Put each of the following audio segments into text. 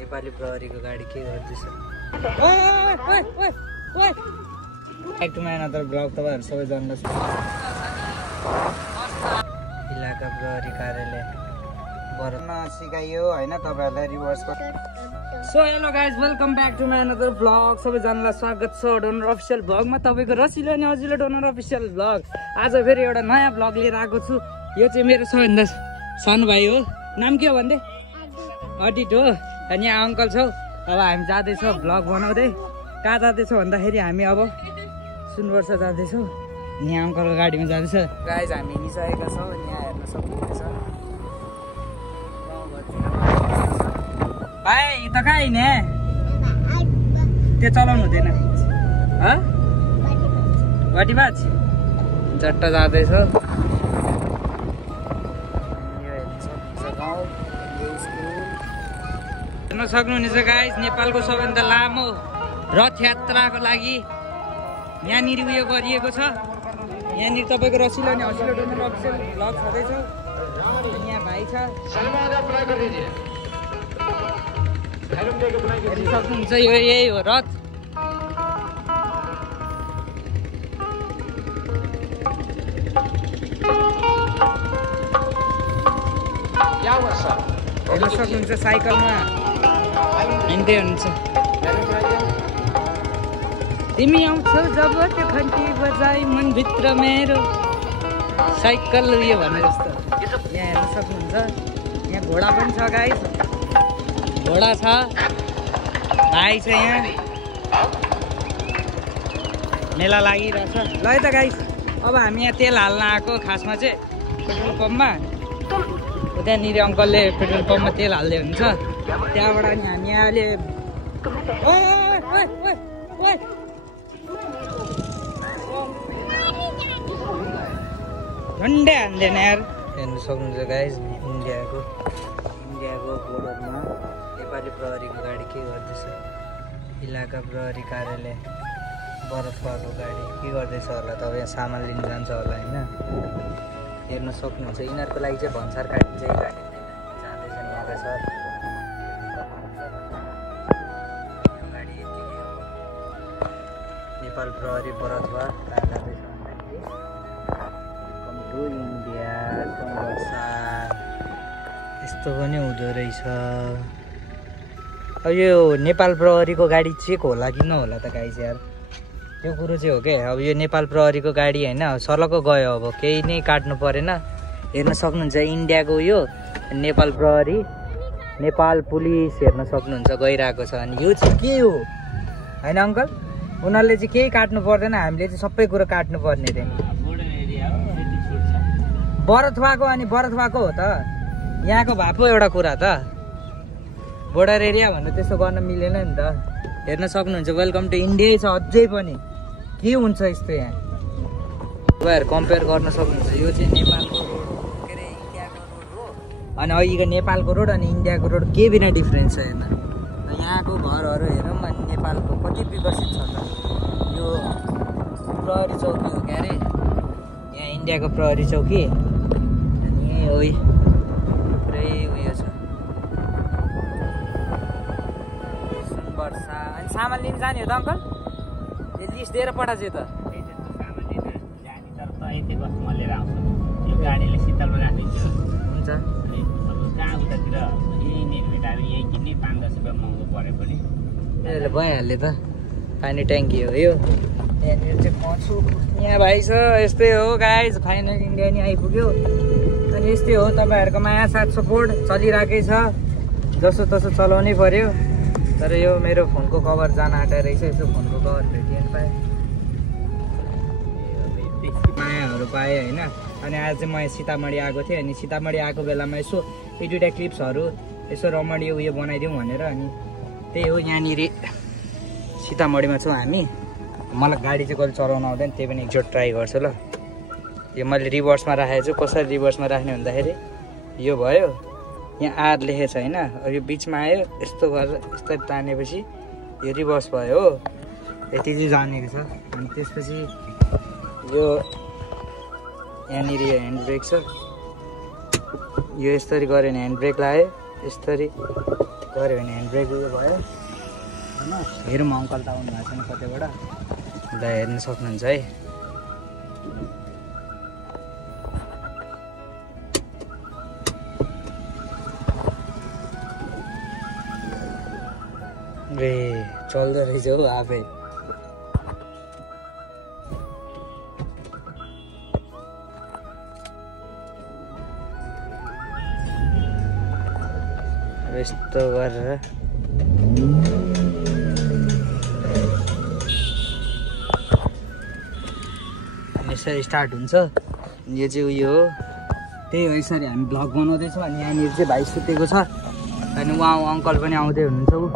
नेपाली प्रहरीको गाडी के गर्दैछ? Back to my another blog. तपाईँहरू सबैजनालाई इलाका प्रहरी कार्यालय बराउन सिकाइयो होइन तपाईँहरूलाई reverse. So hello guys, welcome back to my another blog. सबैजनालाई स्वागत छ डोनर अफिसियल ब्लगमा, तपाईँको रसिलो अनि अजिलो डोनर अफिसियल ब्लग। आज फेरि एउटा नयाँ ब्लग लिएर आएको छु। यो चाहिँ मेरो सबैभन्दा सानो भाइ हो। नाम के हो भन्दै? अडिट हो। अनि यहाँ अङ्कल छौ। अब हामी जाँदैछौँ ब्लग बनाउँदै। कहाँ जाँदैछौँ भन्दाखेरि हामी अब सुनवर्ष जाँदैछौँ। यहाँ अङ्कलको गाडीमा जाँदैछ। गाइज हामी हिँडिसकेका छौँ। यहाँ हेर्न सक्नुहुनेछ। भाइ त कहाँ हिँड्ने? त्यो चलाउनु हुँदैन। बाटीबाज चट्टा जाँदैछ। हेर्न सक्नुहुनेछ गाइज, नेपालको सबैभन्दा लामो रथ यात्राको लागि यहाँनिर उयो गरिएको छ। यहाँनिर तपाईँको रसिलो अनि हसिलो डोनर अफिसियल ब्लग छँदैछ। यहाँ भाइ छ, हेर्न सक्नुहुन्छ। यो यही हो रथ। हेर्न सक्नुहुन्छ साइकलमा हिँड्दै हुनुहुन्छ। तिमी आउँछौ जब त्यो घन्टी बजाई मनभित्र मेरो साइकल उयो भने जस्तो। यहाँ हेर्न सक्नुहुन्छ। यहाँ घोडा पनि छ गाइस, घोडा छ, भाइ छ। यहाँ मेला लागिरहेछ। ल है त गाइस, अब हामी यहाँ तेल हाल्न आएको। खासमा चाहिँ पेट्रोल पम्पमा। त्यहाँनिर अङ्कलले पेट्रोल पम्पमा तेल हाल्दै हुन्छ। त्यहाँबाट अनि हामी अहिले झन्डै हान्दैन यार। हेर्नु सक्नुहुन्छ गाइस, इन्डियाको बोर्डरमा नेपाली प्रहरीको गाडी के गर्दैछ? इलाका प्रहरी कार्यालय बरफको गाडी के गर्दैछ होला? तपाईँ सामान लिन जान्छ होला होइन? हेर्न सक्नुहुन्छ। यिनीहरूको लागि चाहिँ भन्सार काट्ने चाहिँ गाडी जाँदैछन् यहाँका सर। यो गाडी यतिकै हो। नेपाल प्रहरी बरफमा जाँदैछ। Welcome to India. यस्तो पनि हुँदो रहेछ। अब यो नेपाल प्रहरीको गाडी चेक होला कि नहोला त गाइस यार? त्यो कुरो चाहिँ हो क्या। अब यो नेपाल प्रहरीको गाडी होइन, सर्लक्क गयो। अब केही नै काट्नु परेन। हेर्न सक्नुहुन्छ इन्डियाको यो नेपाल प्रहरी, नेपाल पुलिस हेर्न सक्नुहुन्छ गइरहेको छ। अनि यो चाहिँ के हो होइन अङ्कल? उनीहरूले चाहिँ केही काट्नु पर्दैन, हामीले चाहिँ सबै कुरो काट्नु पर्ने रे। बरथवाको अनि बरथवाको हो त यहाँको भए पो एउटा कुरा त। बोर्डर एरिया भन्नु त्यस्तो गर्न मिलेन नि त। हेर्न सक्नुहुन्छ वेलकम टु इन्डिया छ अझै पनि। के हुन्छ यस्तो यहाँ? तपाईँहरू कम्पेयर गर्न सक्नुहुन्छ। यो चाहिँ नेपालको रोड, के अरे इन्डियाको रोड हो। अनि अहिलेको नेपालको रोड अनि इन्डियाको रोड के बिना डिफ्रेन्स छ हेर्न। यहाँको घरहरू हेरौँ अनि नेपालको कति विकसित छ त। यो प्रहरी चौकी हो क्या अरे, यहाँ इन्डियाको प्रहरी चौकी। अनि पुरै उयो छ सुनवर्षा। अनि सामान लिन जाने हो त अङ्कल? लिस्ट दिएर पठाएको त। हुन्छ। भइहाल्यो त। पानी ट्याङ्की हो यो। यहाँनिर चाहिँ पहुँच्छु। यहाँ भाइ छ। यस्तै हो गाइज, फाइनल इन्डिया नि आइपुग्यो। अनि यस्तै हो, तपाईँहरूको माया साथ सपोर्ट चलिरहेकै छ। जसो तसो चलाउनै पर्यो। तर यो मेरो फोनको कभर जान आँटेर रहेछ। यसो फोनको कभर भेटिएन पाएँ, मायाहरू पाएँ होइन। अनि आज चाहिँ म सीतामढी आएको थिएँ। अनि सीतामढी आएको बेलामा यसो एक दुईवटा क्लिप्सहरू यसो रमणीय उयो बनाइदिउँ भनेर। अनि त्यही हो, यहाँनिर सीतामढीमा छौँ हामी। मलाई गाडी चाहिँ कहिले चलाउन आउँदैन, त्यही पनि एकचोटि ट्राई गर्छु ल। यो मैले रिभर्समा राखेको छु। कसरी रिभर्समा राख्ने भन्दाखेरि यो भयो, यहाँ आर लेखेको छ होइन। यो बिचमा आयो, यस्तो गरेर यस्तो तानेपछि यो रिभर्स भयो हो। यति चाहिँ जानेको छ। अनि त्यसपछि यो यहाँनिर यो ह्यान्ड ब्रेक छ। यो यसरी गऱ्यो भने ह्यान्ड ब्रेक लाग्यो, यसरी गऱ्यो भने ह्यान्ड ब्रेक उयो भयो होइन। हेरौँ अङ्कल त आउनु भएको छैन कतैबाट, ल हेर्न सक्नुहुन्छ है। ए चल्दो रहेछ हौ आफै। यस्तो गरेर यसरी स्टार्ट हुन्छ। यो चाहिँ उयो हो, त्यही हो। यसरी हामी भ्लग बनाउँदैछौँ अनि यहाँनिर चाहिँ भाइ सुतेको छ अनि उहाँ अङ्कल पनि आउँदै हुनुहुन्छ ऊ।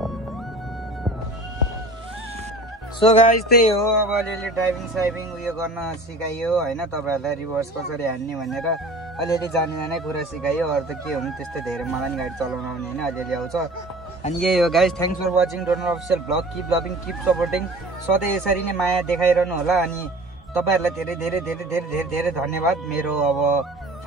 सो गाइस त्यही हो, अब अलिअलि ड्राइभिङ साइभिङ उयो गर्न सिकाइयो होइन, तपाईँहरूलाई रिभर्स कसरी हान्ने भनेर अलिअलि जाने कुरा सिकाइयो। अरू त के हुनु, त्यस्तो धेरै मलाई पनि गाडी चलाउनु आउने होइन, अलिअलि आउँछ। अनि यही हो guys, thanks for watching donor official blog. Keep loving, keep supporting, सधैँ यसरी नै माया देखाइरहनु होला। अनि तपाईँहरूलाई धेरै धेरै धेरै धेरै धेरै धेरै धन्यवाद। मेरो अब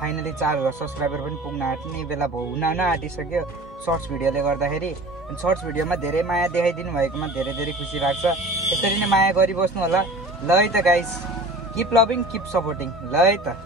फाइनली 4000 सब्सक्राइबर पनि पुग्न आँट्ने बेला हुन आँटिसक्यो सर्ट्स भिडियोले गर्दाखेरि। अनि सर्ट्स भिडियोमा धेरै माया देखाइदिनु भएकोमा धेरै धेरै खुसी लाग्छ। यसरी नै माया गरिबस्नु होला। ल है त guys, keep loving, keep supporting. ल है त।